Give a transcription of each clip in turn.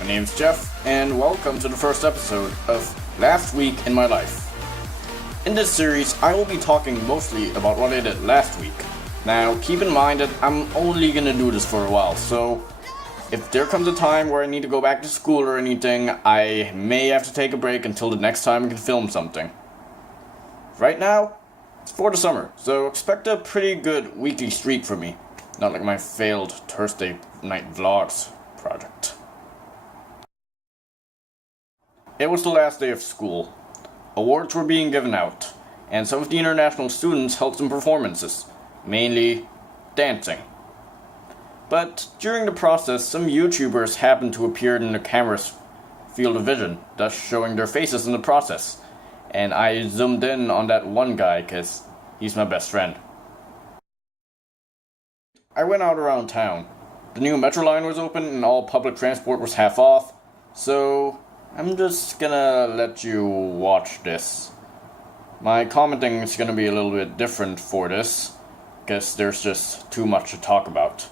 My name's Jeff, and welcome to the first episode of Last Week in My Life. In this series, I will be talking mostly about what I did last week. Now, keep in mind that I'm only gonna do this for a while, so if there comes a time where I need to go back to school or anything, I may have to take a break until the next time I can film something. Right now, it's for the summer, so expect a pretty good weekly streak from me. Not like my failed Thursday night vlogs project. It was the last day of school. Awards were being given out, and some of the international students held some performances, mainly dancing. But during the process, some YouTubers happened to appear in the camera's field of vision, thus showing their faces in the process. And I zoomed in on that one guy because he's my best friend. I went out around town. The new metro line was open and all public transport was half off, so I'm just gonna let you watch this. My commenting is gonna be a little bit different for this, because there's just too much to talk about.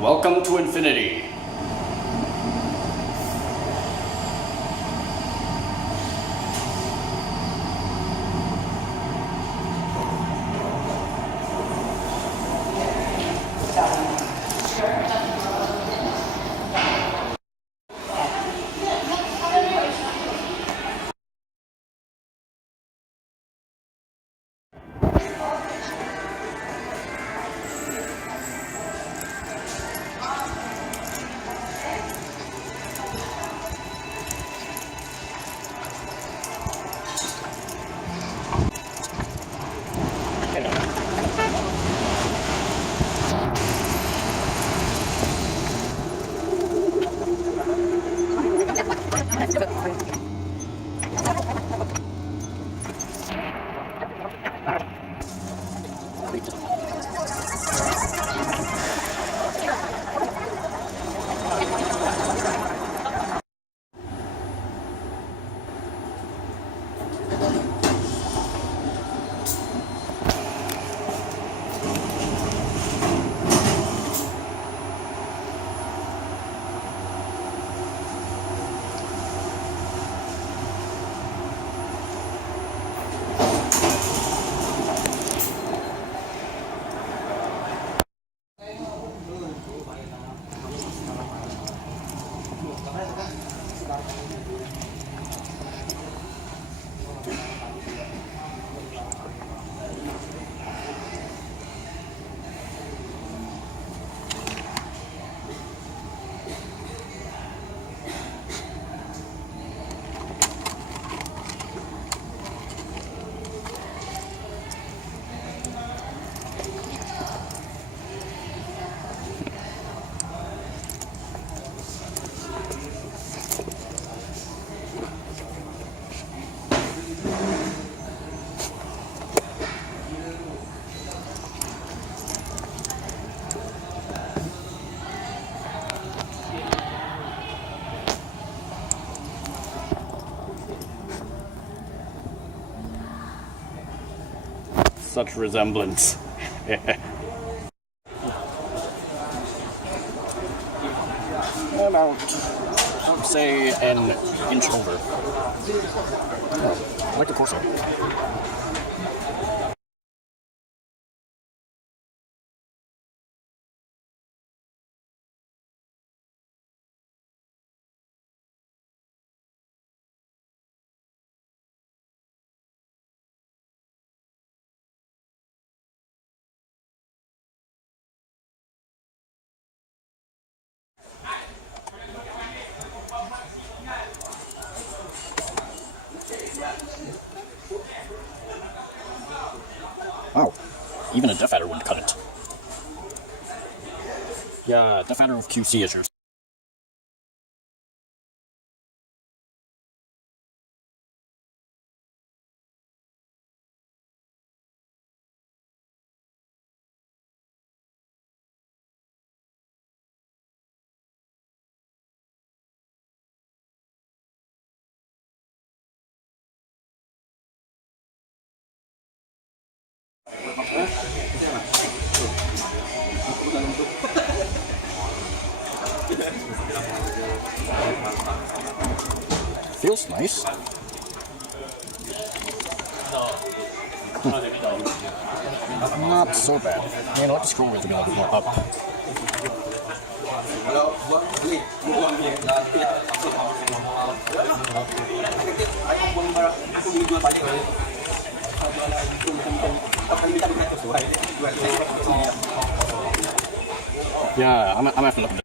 Welcome to infinity. Such resemblance. About, say, an inch over. Oh, I like the torso. Wow, even a DeathAdder wouldn't cut it. Yeah, DeathAdder of QC issues. Feels nice. Not so bad. You know what, the scroll wheels are gonna be more up. Yeah, I'm gonna have to look at it.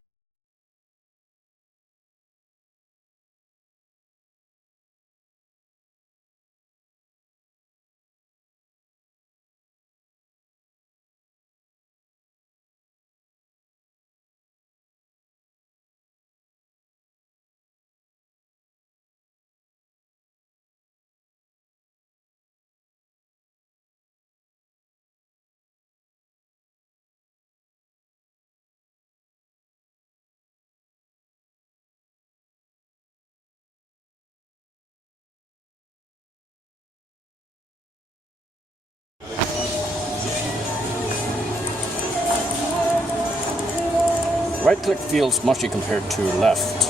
Right click feels mushy compared to left.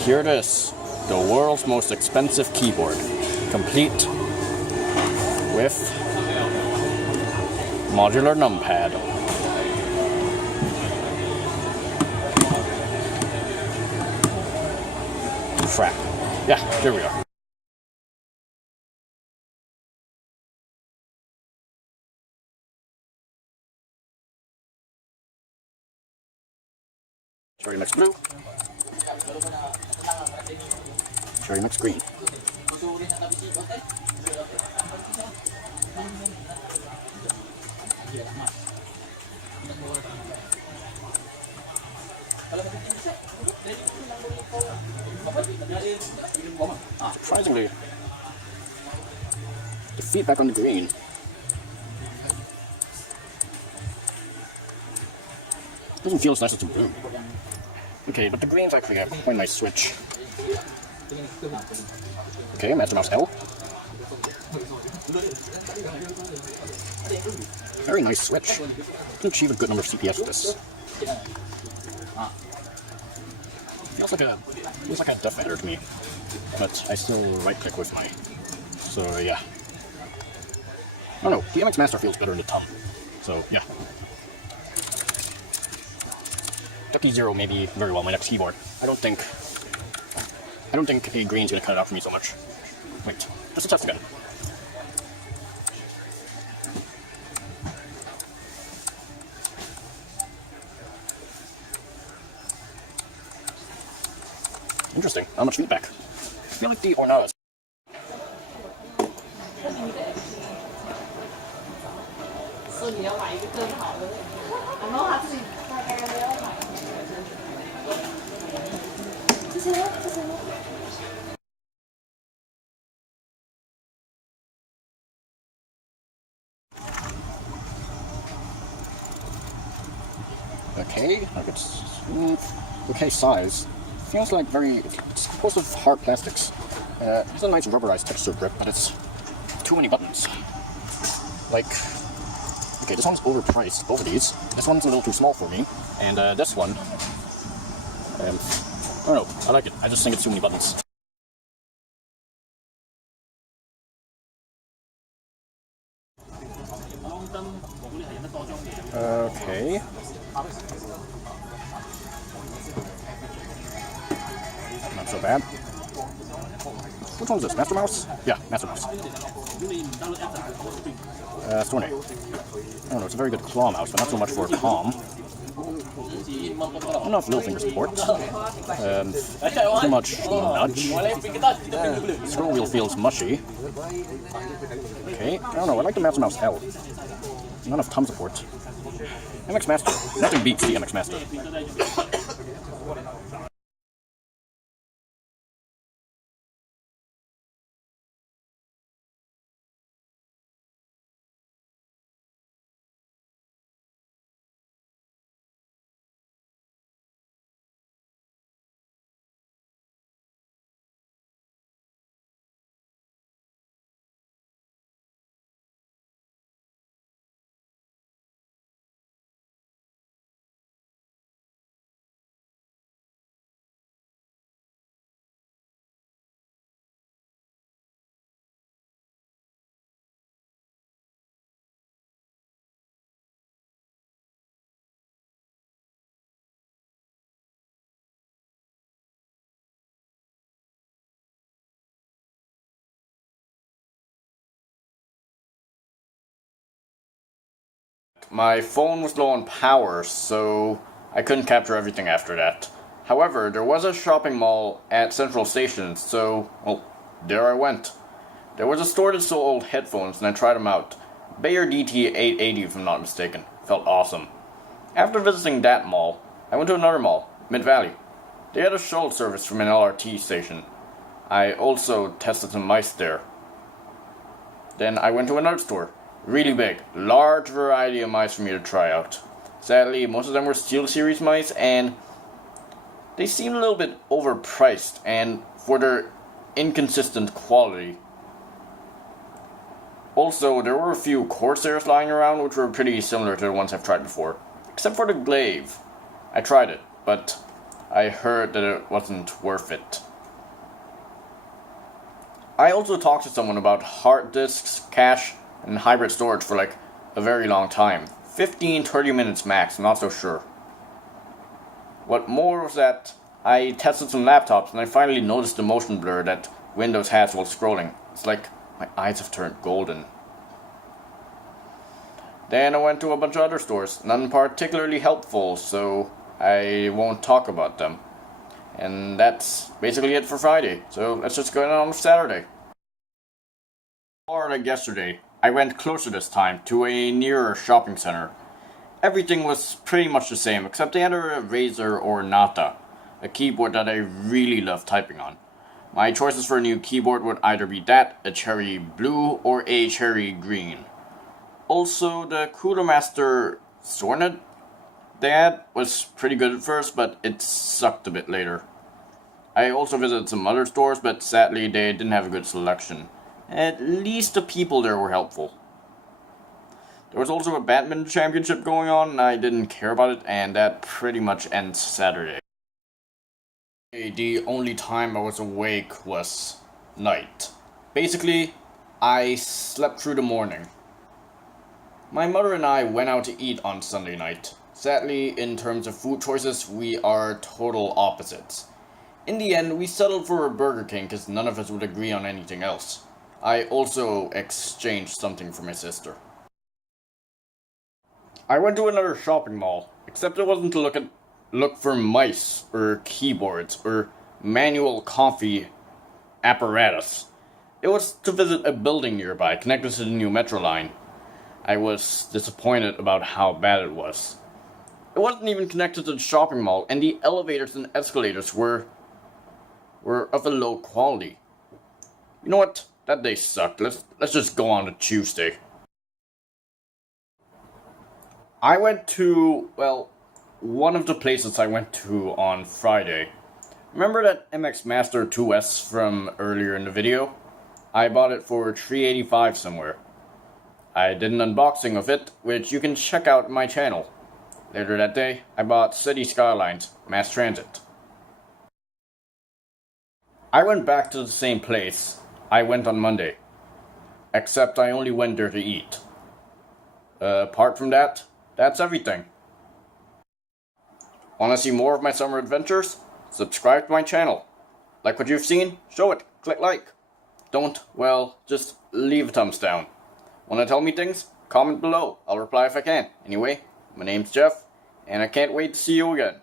Here it is, the world's most expensive keyboard, complete with modular numpad. Crap. Yeah, here we are. Cherry mix blue. Cherry mix green. Surprisingly, the feedback on the green doesn't feel as nice as the blue. Okay, but the green's actually a quite nice switch. Okay, Master Mouse L. Very nice switch. Can achieve a good number of CPS with this. Feels like a DeathAdder to me, but I still right click with my. So yeah. Oh no, the MX Master feels better in the thumb. So yeah. Ducky Zero may be very well my next keyboard. I don't think a green's gonna cut it out for me so much. Wait, just a test again. Interesting, not much feedback. I feel like the Orna's. Okay, like it's okay size. Feels like it's composed of hard plastics. It's a nice rubberized texture grip, but it's too many buttons. Like, okay, this one's overpriced, both of these. This one's a little too small for me, and this one, I don't know, I like it. I just think it's too many buttons. Okay. Not so bad. Which one's this? Master Mouse? Yeah, Master Mouse. Storne. I don't know, it's a very good claw mouse, but not so much for calm. Enough little finger support. Too much nudge. Scroll wheel feels mushy. Okay, I don't know, I like the Master Mouse L. Not enough thumb support. MX Master. Nothing beats the MX Master. My phone was low on power, so I couldn't capture everything after that. However, there was a shopping mall at Central Station, so, well, there I went. There was a store that sold old headphones, and I tried them out. Bayer DT880, if I'm not mistaken. Felt awesome. After visiting that mall, I went to another mall, Mid-Valley. They had a shuttle service from an LRT station. I also tested some mice there. Then I went to another store. Really big, large variety of mice for me to try out. Sadly, most of them were SteelSeries mice, and they seemed a little bit overpriced, and for their inconsistent quality. Also, there were a few Corsairs lying around which were pretty similar to the ones I've tried before, except for the glaive. I tried it, but I heard that it wasn't worth it. I also talked to someone about hard disks, cache, and hybrid storage for like a very long time. 15-30 minutes max, I'm not so sure. What more was that I tested some laptops and I finally noticed the motion blur that Windows has while scrolling. It's like my eyes have turned golden. Then I went to a bunch of other stores, none particularly helpful, so I won't talk about them. And that's basically it for Friday, so let's just go on with Saturday. Or like yesterday, I went closer this time to a nearer shopping center. Everything was pretty much the same, except they had a Razer or Nata, a keyboard that I really love typing on. My choices for a new keyboard would either be that, a cherry blue, or a cherry green. Also, the Cooler Master Sornet they had was pretty good at first, but it sucked a bit later. I also visited some other stores, but sadly they didn't have a good selection. At least the people there were helpful. There was also a badminton championship going on, and I didn't care about it, and that pretty much ends Saturday. The only time I was awake was night. Basically, I slept through the morning. My mother and I went out to eat on Sunday night. Sadly, in terms of food choices, we are total opposites. In the end, we settled for a Burger King because none of us would agree on anything else. I also exchanged something for my sister. I went to another shopping mall, except it wasn't to look for mice, or keyboards, or manual coffee apparatus. It was to visit a building nearby, connected to the new metro line. I was disappointed about how bad it was. It wasn't even connected to the shopping mall, and the elevators and escalators were of a low quality. You know what? That day sucked. Let's just go on to Tuesday. I went to, one of the places I went to on Friday. Remember that MX Master 2S from earlier in the video? I bought it for $385 somewhere. I did an unboxing of it, which you can check out on my channel. Later that day, I bought City Skylines Mass Transit. I went back to the same place I went on Monday, except I only went there to eat. Apart from that, that's everything. Want to see more of my summer adventures? Subscribe to my channel. Like what you've seen? Show it. Click like. Don't, just leave a thumbs down. Want to tell me things? Comment below. I'll reply if I can. Anyway, my name's Jeff, and I can't wait to see you again.